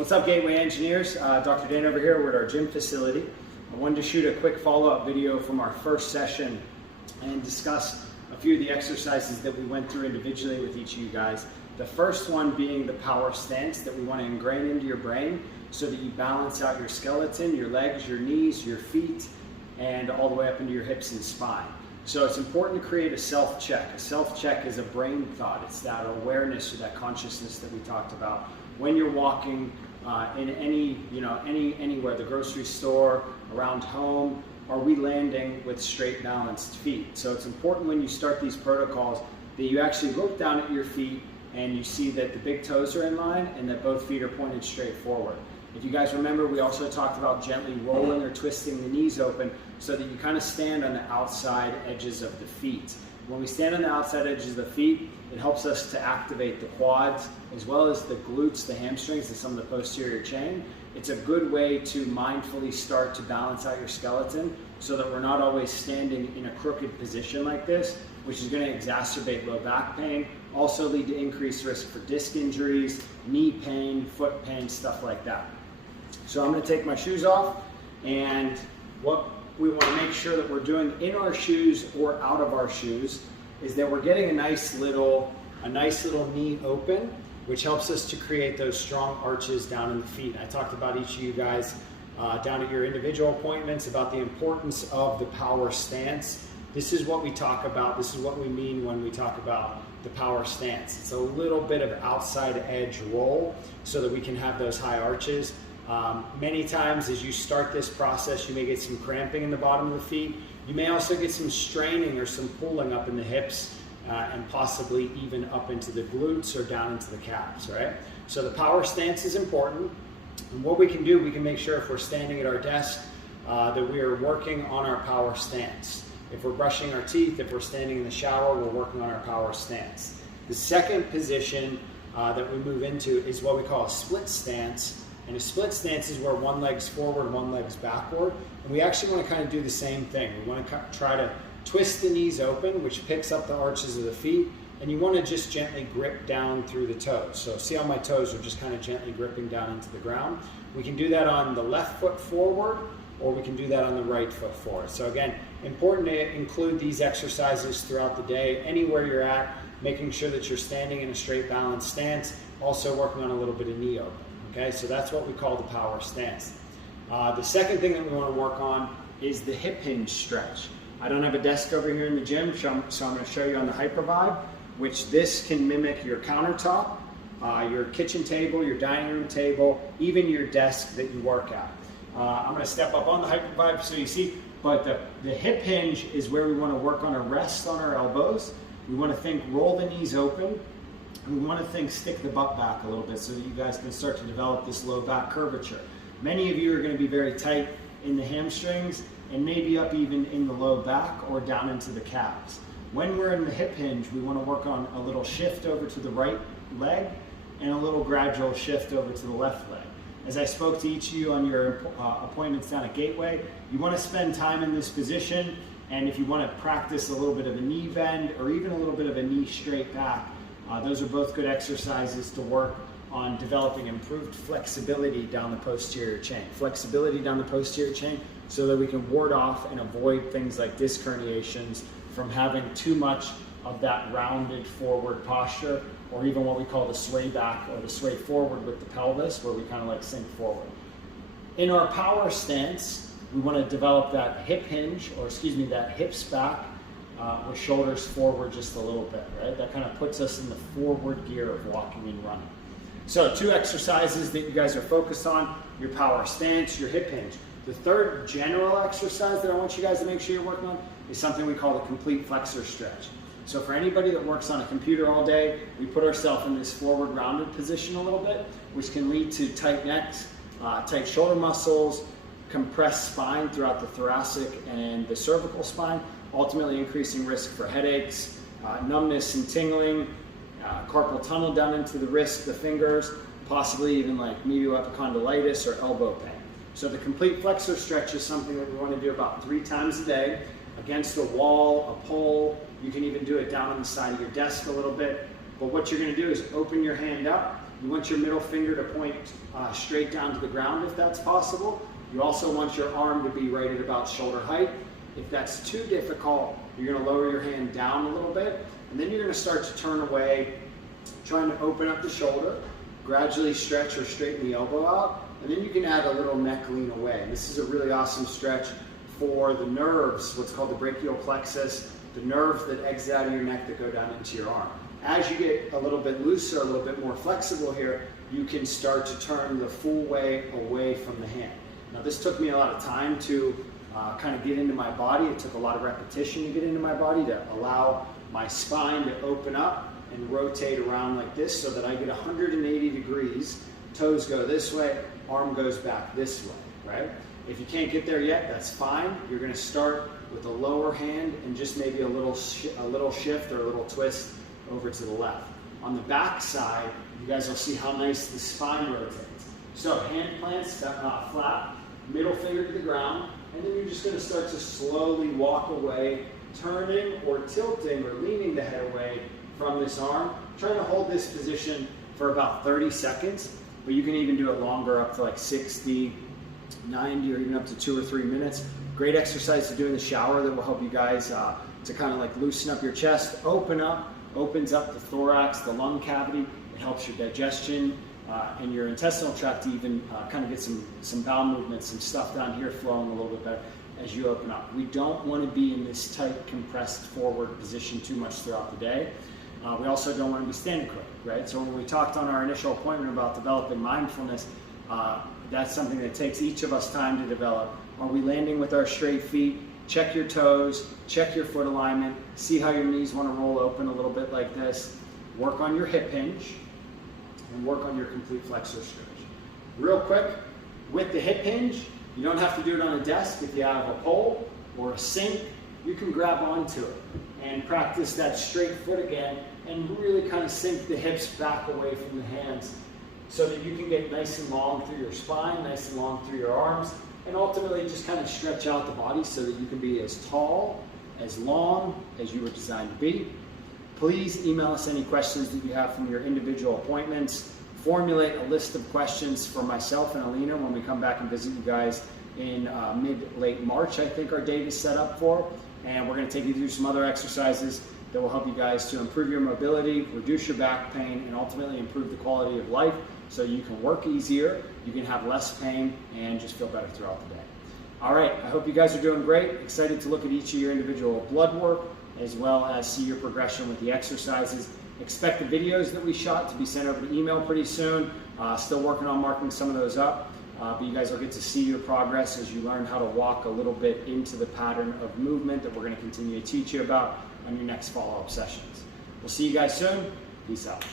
What's up, Gateway Engineers? Dr. Dan over here. We're at our gym facility. I wanted to shoot a quick follow-up video from our first session and discuss a few of the exercises that we went through individually with each of you guys. The first one being the power stance that we want to ingrain into your brain so that you balance out your skeleton, your legs, your knees, your feet, and all the way up into your hips and spine. So it's important to create a self-check. A self-check is a brain thought. It's that awareness or that consciousness that we talked about. When you're walking in anywhere, the grocery store, around home, are we landing with straight, balanced feet? So it's important when you start these protocols that you actually look down at your feet and you see that the big toes are in line and that both feet are pointed straight forward. If you guys remember, we also talked about gently rolling or twisting the knees open so that you kind of stand on the outside edges of the feet. When we stand on the outside edges of the feet, it helps us to activate the quads as well as the glutes, the hamstrings, and some of the posterior chain. It's a good way to mindfully start to balance out your skeleton so that we're not always standing in a crooked position like this, which is going to exacerbate low back pain, also lead to increased risk for disc injuries, knee pain, foot pain, stuff like that. So I'm going to take my shoes off, and what we want to make sure that we're doing in our shoes or out of our shoes is that we're getting a nice little knee open, which helps us to create those strong arches down in the feet. I talked about each of you guys down at your individual appointments about the importance of the power stance. This is what we talk about. This is what we mean when we talk about the power stance. It's a little bit of outside edge roll so that we can have those high arches. Many times as you start this process, you may get some cramping in the bottom of the feet. You may also get some straining or some pulling up in the hips and possibly even up into the glutes or down into the calves, right? So the power stance is important. And what we can do, we can make sure if we're standing at our desk that we are working on our power stance. If we're brushing our teeth, if we're standing in the shower, we're working on our power stance. The second position that we move into is what we call a split stance. And a split stance is where one leg's forward, one leg's backward. And we actually want to kind of do the same thing. We want to try to twist the knees open, which picks up the arches of the feet. And you want to just gently grip down through the toes. So see how my toes are just kind of gently gripping down into the ground. We can do that on the left foot forward, or we can do that on the right foot forward. So again, important to include these exercises throughout the day, anywhere you're at, making sure that you're standing in a straight balanced stance, also working on a little bit of knee open. Okay, so that's what we call the power stance. The second thing that we want to work on is the hip hinge stretch. I don't have a desk over here in the gym, so I'm going to show you on the Hypervibe, which this can mimic your countertop, your kitchen table, your dining room table, even your desk that you work at. I'm going to step up on the Hypervibe so you see, but the hip hinge is where we want to work on a rest on our elbows. We want to think roll the knees open. We want to think stick the butt back a little bit so that you guys can start to develop this low back curvature. Many of you are going to be very tight in the hamstrings and maybe up even in the low back or down into the calves. When we're in the hip hinge, we want to work on a little shift over to the right leg and a little gradual shift over to the left leg. As I spoke to each of you on your appointments down at Gateway, you want to spend time in this position, and if you want to practice a little bit of a knee bend or even a little bit of a knee straight back, those are both good exercises to work on developing improved flexibility down the posterior chain. Flexibility down the posterior chain so that we can ward off and avoid things like disc herniations from having too much of that rounded forward posture, or even what we call the sway back or the sway forward with the pelvis, where we kind of like sink forward. In our power stance, we want to develop that hip hinge, or that hips back, with shoulders forward just a little bit, right? That kind of puts us in the forward gear of walking and running. So 2 exercises that you guys are focused on, your power stance, your hip hinge. The third general exercise that I want you guys to make sure you're working on is something we call the complete flexor stretch. So for anybody that works on a computer all day, we put ourselves in this forward rounded position a little bit, which can lead to tight necks, tight shoulder muscles, compressed spine throughout the thoracic and the cervical spine, ultimately increasing risk for headaches, numbness and tingling, carpal tunnel down into the wrist, the fingers, possibly even like medial epicondylitis or elbow pain. So the complete flexor stretch is something that we want to do about 3 times a day against a wall, a pole. You can even do it down on the side of your desk a little bit. But what you're going to do is open your hand up You want your middle finger to point straight down to the ground if that's possible. You also want your arm to be right at about shoulder height. If that's too difficult, you're going to lower your hand down a little bit, and then you're going to start to turn away, trying to open up the shoulder, gradually stretch or straighten the elbow out, and then you can add a little neck lean away. This is a really awesome stretch for the nerves, what's called the brachial plexus, the nerves that exit out of your neck that go down into your arm. As you get a little bit looser, a little bit more flexible here, you can start to turn the full way away from the hand. Now this took me a lot of time to kind of get into my body. It took a lot of repetition to get into my body to allow my spine to open up and rotate around like this so that I get 180 degrees. Toes go this way, arm goes back this way, right? If you can't get there yet, that's fine. You're going to start with the lower hand and just maybe a little shift or a little twist over to the left. On the back side, you guys will see how nice the spine rotates. So hand plants flat, middle finger to the ground, and then you're just going to start to slowly walk away, turning or tilting or leaning the head away from this arm. Trying to hold this position for about 30 seconds, but you can even do it longer, up to like 60, 90, or even up to 2 or 3 minutes. Great exercise to do in the shower that will help you guys to kind of like loosen up your chest, opens up the thorax, the lung cavity. It helps your digestion and your intestinal tract to even kind of get some bowel movement, some stuff down here flowing a little bit better as you open up. We don't want to be in this tight, compressed forward position too much throughout the day. We also don't want to be standing crooked, right? So when we talked on our initial appointment about developing mindfulness, that's something that takes each of us time to develop. Are we landing with our straight feet? Check your toes, check your foot alignment, see how your knees want to roll open a little bit like this. Work on your hip hinge and work on your complete flexor stretch. Real quick, with the hip hinge, you don't have to do it on a desk. If you have a pole or a sink, you can grab onto it and practice that straight foot again and really kind of sink the hips back away from the hands so that you can get nice and long through your spine, nice and long through your arms, and ultimately just kind of stretch out the body so that you can be as tall, as long as you were designed to be. Please email us any questions that you have from your individual appointments. Formulate a list of questions for myself and Alina when we come back and visit you guys in late March, I think our date is set up for. And we're going to take you through some other exercises that will help you guys to improve your mobility, reduce your back pain, and ultimately improve the quality of life so you can work easier, you can have less pain, and just feel better throughout the day. All right, I hope you guys are doing great. Excited to look at each of your individual blood work as well as see your progression with the exercises. Expect the videos that we shot to be sent over to email pretty soon. Still working on marking some of those up, but you guys will get to see your progress as you learn how to walk a little bit into the pattern of movement that we're going to continue to teach you about on your next follow-up sessions. We'll see you guys soon. Peace out.